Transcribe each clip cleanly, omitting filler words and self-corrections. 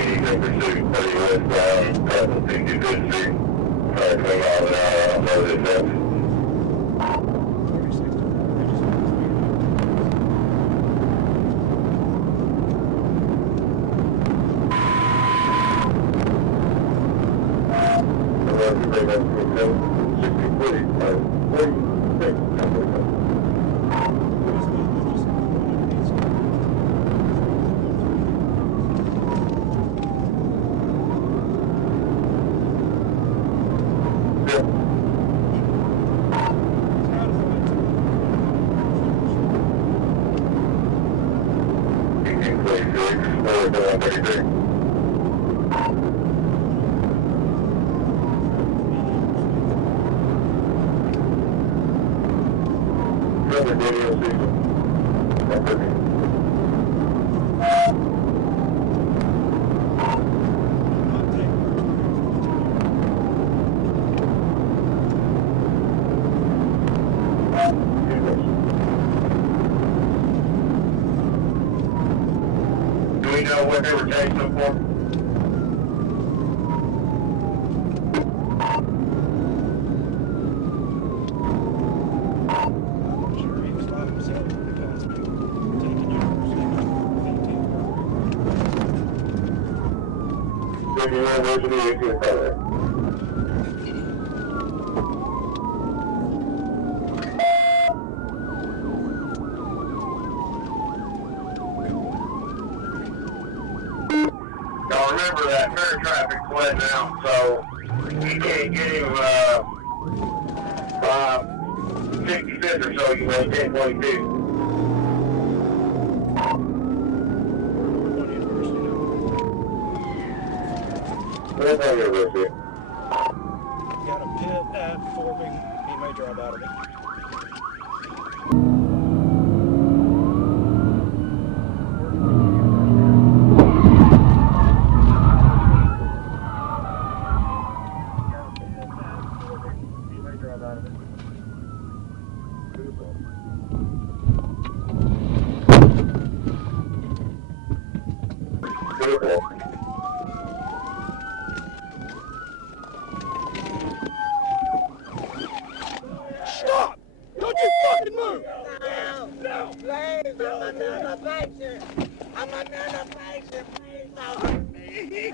speeding in pursuit, 30 westbound, passing 65th Street, 20 miles an hour on road offense. Do we know what they were chasing them for? Now remember that fair traffic's letting out, so you can't get him by 65th or so, you may 1022. University. Got a pit for me. He may drive out of it. Stop! Don't you fucking move! No! Please, I'm another patient! I'm another patient! Please don't hurt me!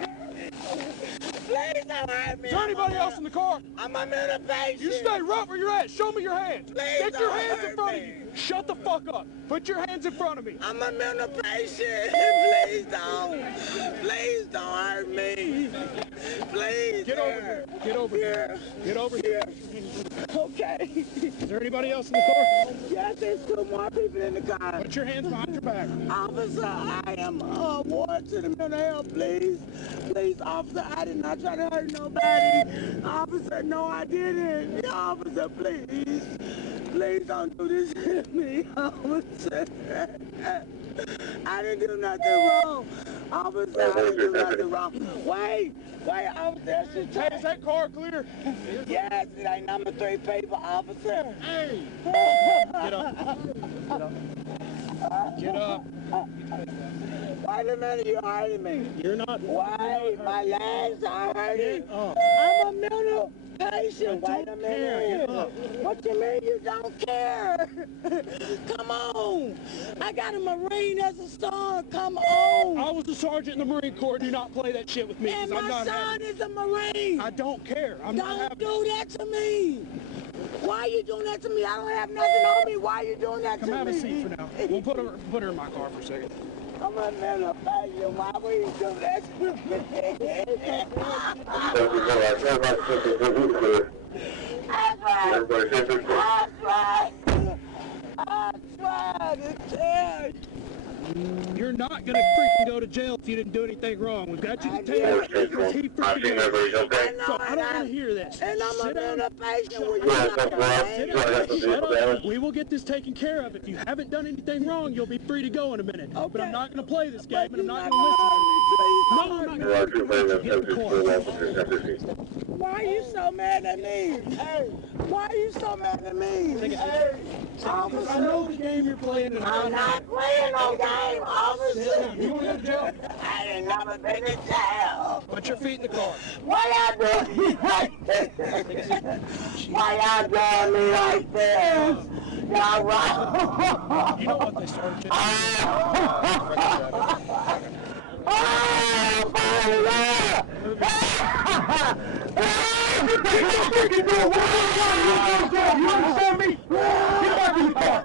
Please don't hurt me! Is there anybody else in the car? I'm another patient! You stay right where you're at. Show me your hands. Please Get your don't hands in hurt front of me. you. Shut the fuck up. Put your hands in front of me. I'm a mental patient! Please don't! Please don't hurt me! Please! Get over here. Get over here. Get over here. Okay. Is there anybody else in the car? Yes, there's two more people in the car. Put your hands behind your back. Officer, I am ward to the mental health, please. Please, officer, I did not try to hurt nobody. Officer, no, I didn't. Officer, please. Please don't do this to me, officer. I didn't do nothing wrong. Officer, I didn't do nothing wrong. Wait, officer. Hey, is that car clear? Yes, it ain't number 3 paper, officer. Hey! Get up. Get up. Get up. Wait a minute, you're hurting me. You're not. Why? My legs are hurting. Get up. I'm a mental patient. I Wait a don't care. minute. Get up. What you mean you don't care? Come on. I got a Marine as a son. Come on. I was a sergeant in the Marine Corps. Do not play that shit with me. And 'Cause I'm my not son having is a Marine. I don't care. I'm not Don't having do that to me. Why are you doing that to me? I don't have nothing on me. Why are you doing that Come to have me? a seat for now. We'll put her in my car for a second. I'm a mental patient. Why would you do that to me? That's right. That's right. I tried to tell you. You're not gonna freaking go to jail if you didn't do anything wrong. We've got you detained. He freaking So I don't want to hear this. And I'm a Sit down. mental patient. Will you Yeah, stop that's that? Shut up. We will get this taken care of. If you haven't done anything wrong, you'll be free to go in a minute. But Okay. I'm not going to play this game, and I'm not You're going to listen to you. Please No, don't I'm hurt not me. going to get in the car. Why are you so mad at me? Hey, why are you so mad at me? Hey, I know the game you're playing, and I'm not playing no game. name, officer? Sit down. You want to go to jail? I ain't never been to jail. Put your feet in the car. Why y'all doing me like this? Why y'all doing me like this? Y'all wrong. You know what they started to do? You understand me? Get back in the car.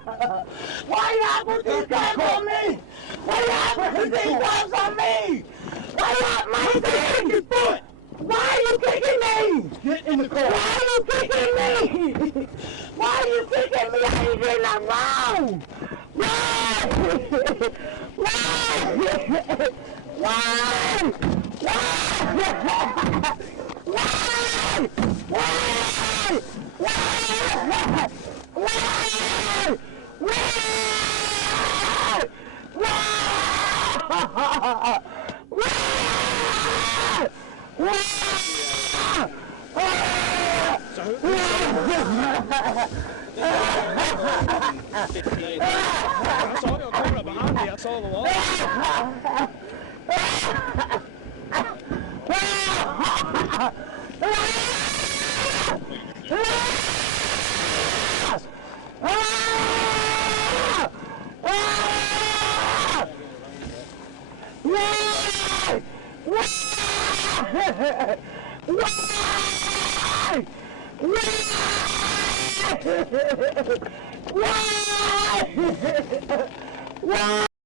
Why y'all put these guns on me? Why y'all put these guns on me? Why y'all kicking your foot? Why are you kicking me? Get in the car. Why are you kicking me? Why are you kicking me? I ain't doing nothing wrong. Why? Why? Why? Why? Why? Why? So who's I saw you coming up behind me. I saw the wall. Why?